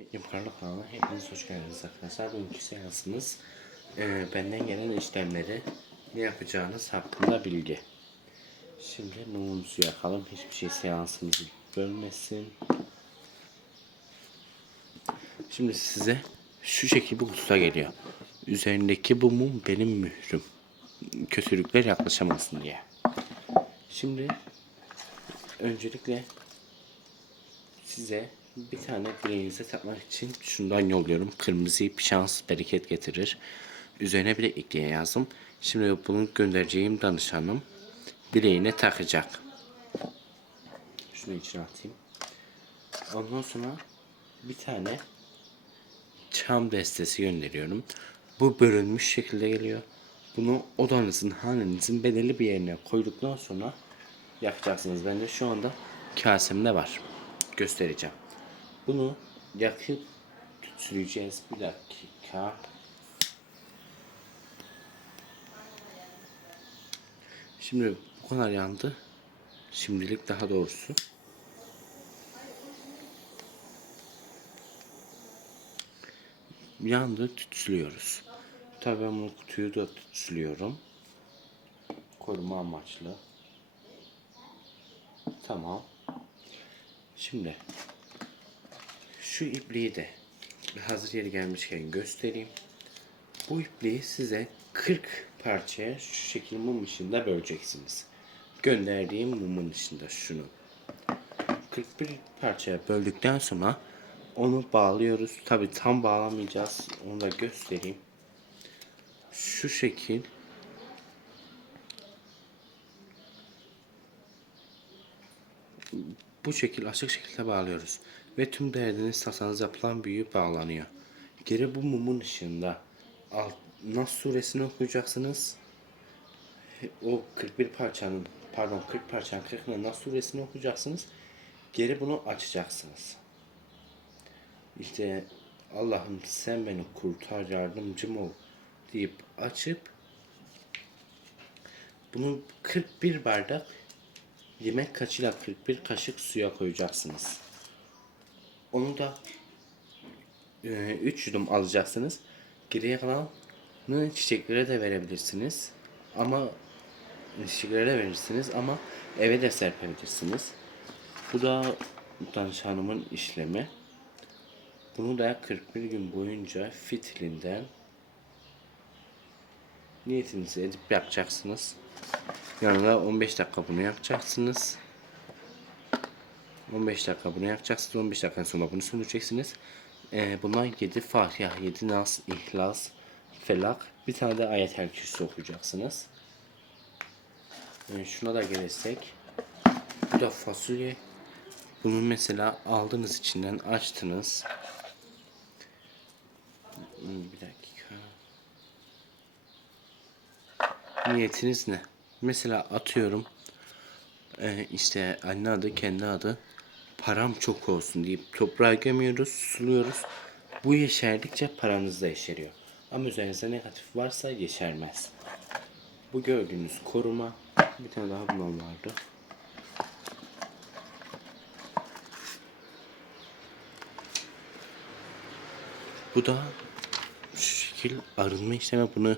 Benim Karlı kanalına hepiniz hoş geldiniz arkadaşlar. Bugünkü seansımız e, benden gelen işlemleri ne yapacağınız hakkında bilgi. Şimdi mumumuzu yakalım. Hiçbir şey seansımızı bölmesin. Şimdi size şu şekilde bir kutuda geliyor. Üzerindeki bu mum benim mührüm. Kötülükler yaklaşamasın diye. Şimdi öncelikle size bir tane bileğinize takmak için şundan yolluyorum. Kırmızı ip şans bereket getirir. Üzerine bir de ipliğe yazdım. Şimdi bunu göndereceğim danışanım bileğine takacak. Şunu içine atayım. Ondan sonra bir tane çam destesi gönderiyorum. Bu bölünmüş şekilde geliyor. Bunu odanızın, hanenizin belirli bir yerine koyduktan sonra yapacaksınız. Bende şu anda kasemde var. Göstereceğim. Bunu yakıp tütsüleyeceğiz. Bir dakika. Şimdi bu kadar yandı. Şimdilik daha doğrusu. Yandı tütsülüyoruz. Tabii ben bu kutuyu da tütsülüyorum. Koruma amaçlı. Tamam. Şimdi şu ipliği de hazır yeri gelmişken göstereyim. Bu ipliği size 40 parçaya şu şekil mum ışığında böleceksiniz. Gönderdiğim mumun ışığında şunu. 41 parçaya böldükten sonra onu bağlıyoruz. Tabi tam bağlamayacağız. Onu da göstereyim. Şu şekil bu şekil açık şekilde bağlıyoruz. Ve tüm derdiniz tasanız yapılan büyü bağlanıyor. Geri bu mumun ışığında alt, Nas suresini okuyacaksınız. O 41 parçanın pardon 40 parçanın 40'ını Nas suresini okuyacaksınız. Geri bunu açacaksınız. İşte Allah'ım sen beni kurtar yardımcım ol deyip açıp bunu 41 bardak yemek kaşığıyla 41 kaşık suya koyacaksınız. Onu da 3 yudum alacaksınız. Geriye kalanı çiçeklere de verebilirsiniz. Ama çiçeklere de verirsiniz ama eve de serpebilirsiniz. Bu da danışanımın işlemi. Bunu da 41 gün boyunca fitilinden niyetinizi edip yapacaksınız. Yanına 15 dakika bunu yapacaksınız. 15 dakika bunu yapacaksınız. 15 dakika sonra bunu söndüreceksiniz. Ee, bundan 7 Fatiha, 7 Nas, İhlas, Felak. Bir tane de ayet-el okuyacaksınız. Ee, şuna da gelirsek. Bu da fasulye. Bunu mesela aldınız içinden açtınız. Hmm, Bir dakika. Niyetiniz ne? Mesela atıyorum e, işte anne adı kendi adı param çok olsun deyip toprağa gömüyoruz, suluyoruz. Bu yeşerdikçe paranız da yeşeriyor. Ama üzerinizde negatif varsa yeşermez. Bu gördüğünüz koruma. Bir tane daha bundan vardı. Bu da şu şekil arınma işlemi bunu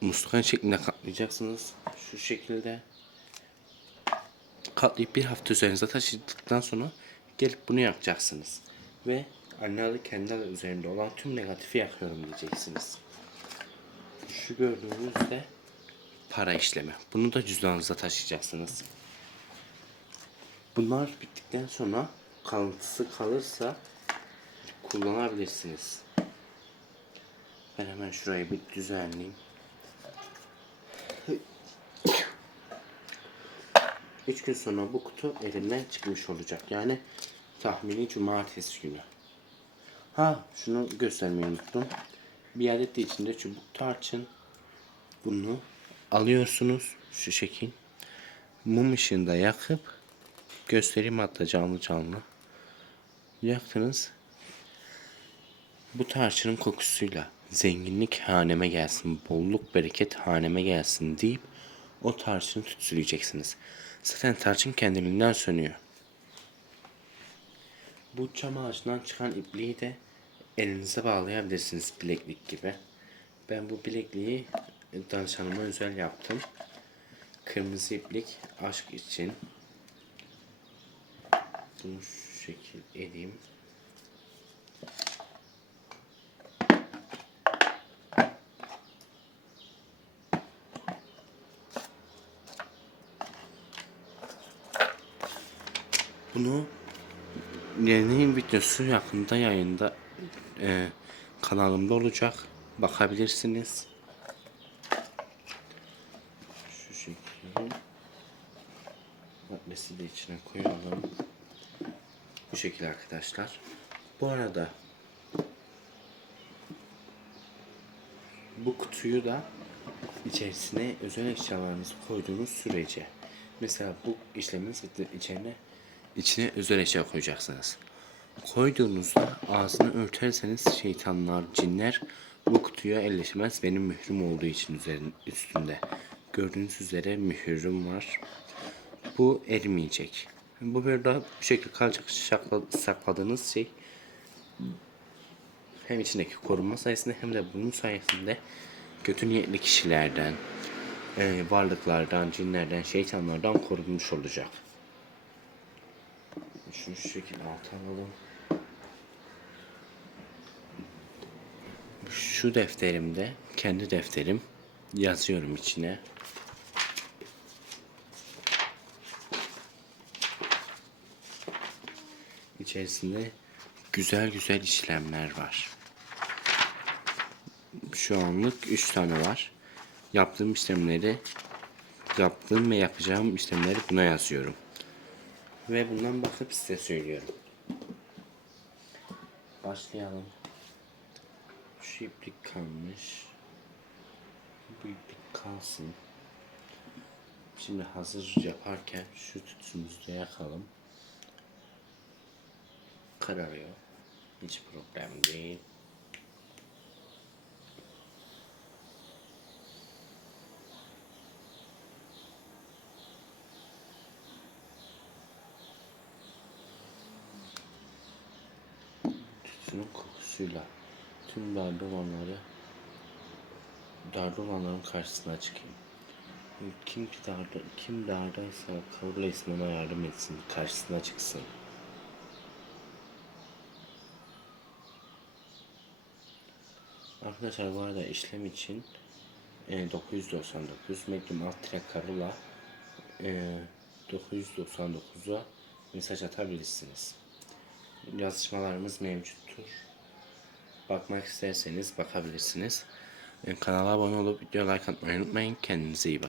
muslukhan şeklinde katlayacaksınız. Şu şekilde katlayıp bir hafta üzerinize taşıdıktan sonra gelip bunu yapacaksınız. Ve anne adı kendi üzerinde olan tüm negatifi yakıyorum diyeceksiniz. Şu gördüğünüz de para işlemi. Bunu da cüzdanınıza taşıyacaksınız. Bunlar bittikten sonra kalıntısı kalırsa kullanabilirsiniz. Ben hemen şurayı bir düzenleyeyim. Üç gün sonra bu kutu elimden çıkmış olacak. Yani tahmini cumartesi günü. Ha şunu göstermeyi unuttum. Bir adet de içinde çubuk tarçın. Bunu alıyorsunuz şu şekil. Mum ışığında yakıp göstereyim hatta canlı canlı. Yaktınız. Bu tarçının kokusuyla zenginlik haneme gelsin, bolluk bereket haneme gelsin deyip o tarçını tütsüleyeceksiniz. Zaten tarçın kendiliğinden sönüyor. Bu çam ağacından çıkan ipliği de elinize bağlayabilirsiniz bileklik gibi. Ben bu bilekliği danışanıma özel yaptım. Kırmızı iplik aşk için. Bunu şu şekil edeyim. Bunu yeni videosu yakında yayında e, kanalımda olacak. Bakabilirsiniz. Şu şekilde. Maddesi de içine koyalım. Bu şekilde arkadaşlar. Bu arada bu kutuyu da içerisine özel eşyalarınızı koyduğunuz sürece mesela bu işleminiz bitti içine içine özel eşya koyacaksınız. Koyduğunuzda ağzını örterseniz şeytanlar, cinler bu kutuya elleşmez. Benim mührüm olduğu için üzerin, üstünde. Gördüğünüz üzere mührüm var. Bu erimeyecek. Bu böyle daha bu şekilde kalacak sakladığınız şey hem içindeki korunma sayesinde hem de bunun sayesinde kötü niyetli kişilerden, e, varlıklardan, cinlerden, şeytanlardan korunmuş olacak. Şunu şu şekilde alta alalım. Şu defterimde, kendi defterim yazıyorum içine. İçerisinde güzel güzel işlemler var. Şu anlık 3 tane var. Yaptığım işlemleri yaptığım ve yapacağım işlemleri buna yazıyorum. Ve bundan bakıp size söylüyorum. Başlayalım. Şu iplik kalmış. Bu iplik kalsın. Şimdi hazır yaparken şu tütsümüzü de yakalım. Kararıyor. Hiç problem değil. Tütsünün kokusuyla tüm darbe olanların karşısına çıkayım. Kim ki darda, kim dardaysa etsin ona yardım etsin, karşısına çıksın. Arkadaşlar bu arada işlem için e, 999 Magnum alt tire Carola e, 999'a mesaj atabilirsiniz. Yazışmalarımız mevcuttur. Bakmak isterseniz bakabilirsiniz. Kanala abone olup video like atmayı unutmayın. Kendinize iyi bakın.